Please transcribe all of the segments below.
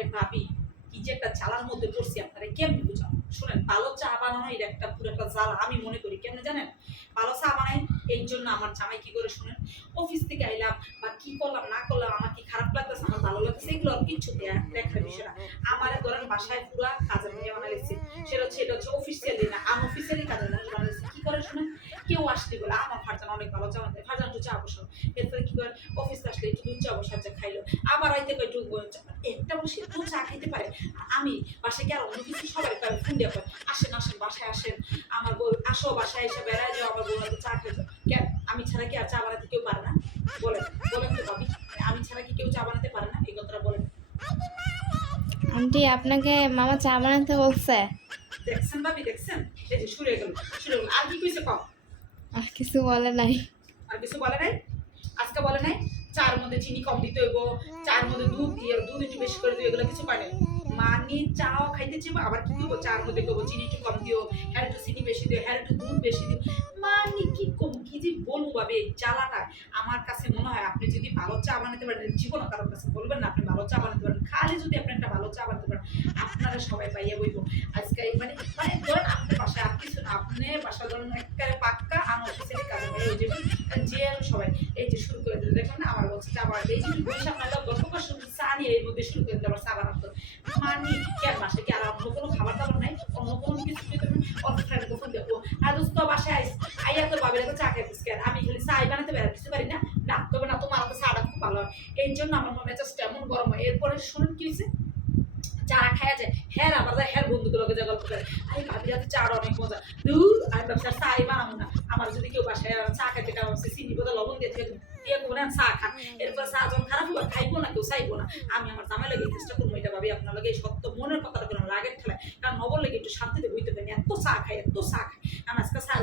আরে ভাবি কি যে একটা জ্বালার মধ্যে পড়ছি আপনারা কেমনি বুঝাবো? শুনেন, ভালো চা বানানো এটা একটা পুরো একটা জ্বালা আমি মনে করি। কেমনে জানেন? ভালো চা বানাই এই জন্য আমার জামাই কি করে শুনেন, অফিস থেকে আইলাম বা কি করলাম না করলাম, আমার কি খারাপ লাগতেছে আমার ভালো লাগতেছে এগুলো আর কিচ্ছু দেখার বিষয় না। আমারে ধরেন বাসায় পুরা কাজের মেয়ে বানাইছে, সেটা হচ্ছে অফিসিয়ালি না আনঅফিসিয়ালি কাজের মানুষ বানাইছে। কি করে শুনেন, কেউ আসলে বলে আমার ফারজান অনেক ভালো চা বানায়, ফারজান একটু চা বসাও। এরপরে কি করে অফিস আসলে একটু দুধ চা বসার চা খাইলো, আবার হয়তো একটু একটা বসে দুধ চা খাইতে পারে। আমি বাসায় কি আর অন্য কিছু সবাই ফোন দিয়ে কয় আসেন আসেন বাসায় আসেন, আমার বউ আসো বাসায় এসে বেড়ায় যাও, আমার বউ হয়তো চা খেতে। কেন আমি ছাড়া কি আর চা বানাতে কেউ পারে না? বলেন বলেন তো ভাবি, আমি ছাড়া কি কেউ চা বানাতে পারে না? এই কথাটা বলেন। আন্টি আপনাকে মামা চা বানাতে বলছে? দেখছেন ভাবি, দেখছেন? এই যে শুরু হয়ে গেল, শুরু হয়ে গেল। আর কি কইছে কম? আর কিছু বলে নাই। আর কিছু বলে নাই? আজকে বলে নাই চার মধ্যে চিনি কম দিতে হইব, চার মধ্যে দুধ দিয়ে দুধ একটু বেশি করে দিও, এগুলো কিছু পারে মানে চাও খাইতে চাইবো, আবার কি করবো চার মধ্যে করবো চিনি একটু কম দিও, হ্যাঁ একটু চিনি বেশি দিও, হ্যাঁ একটু দুধ বেশি দিও। মানে কি কম কি যে বলবো ভাবে এই জ্বালাটা। আমার কাছে মনে হয় আপনি যদি ভালো চা বানাতে পারেন, জীবন কারোর কাছে বলবেন না আপনি ভালো চা বানাতে পারেন, খালি যদি আপনি একটা ভালো চা বানাতে পারেন আপনারা সবাই পাইয়া বইব। আজকে মানে মানে ধরেন আপনার বাসায় আর কিছু না, আপনি বাসা ধরেন একেবারে পাক্কা আনঅফিসিয়ালি কাজে হয়ে যাবেন। যে সবাই এই যে শুরু করে দিল, দেখুন না আমার বলছে চা বানাতে, এই যে বৈশাখ মেলা গল্প করে শুধু চা নিয়ে এর মধ্যে শুরু করে দিল আবার চা বানাতো। মানে কি আর বাসায় কি আর অন্য কোনো খাবার দাবার নাই, অন্য কোনো কিছু দিতে অল্প ফ্রেন্ড ফোন দেখবো আর দোস্ত বাসায় আইস আইয়া তো বাবিরা তো চা খাইতিস কেন, আমি খালি চা বানাতে পারি কিছু পারি না? না তবে না, তোমার তো চাটা খুব ভালো হয়। এই জন্য আমার মনে মেজাজটা এমন গরম হয়। এরপরে শুনুন কি হয়েছে, চা খাওয়া যায়, হ্যাঁ আবার যায় হ্যাঁ বন্ধুগুলোকে যা গল্প করে আমি ভাবি যাতে চার অনেক মজা দূর আমি ব্যবসার চাই বানাবো না। আমার যদি কেউ বাসায় চা খাইতে কারণ চিনি বোধ লবণ দিয়ে দিয়ে করে চা খান, এরপর চা যখন খারাপ হবে খাইবো না, কেউ চাইবো না। আমি আমার জামাই লাগে চেষ্টা করবো এটা ভাবি আপনার লগে সত্য মনের কথাটা কোনো রাগের ঠেলায়, কারণ নবল লেগে একটু শান্তিতে বইতে পারি এত চা খাই এত চা খাই। আমি আজকে চা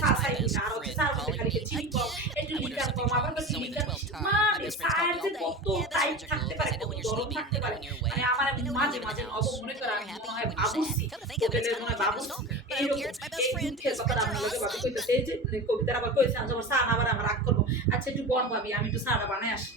চা চাই না, আর হচ্ছে চার মধ্যে খালি চিনি কম একটু লিকার কম, আবার লিকার মানে চায়ের যে কত টাইট থাকতে পারে কত গরম থাকতে পারে, মানে আমার মাঝে মাঝে অব মনে করে আমি মনে হয় বাবুসি হোটেলের মনে হয় বাবুসি এইরকম এই দুঃখের কথাটা আমার লগে ভাবি কইতেছে। এই যে কবিতার আবার কইছে আমার চা না আবার আমার রাগ করবো। আচ্ছা একটু বন ভাবি আমি একটু চাটা বানাই আসি।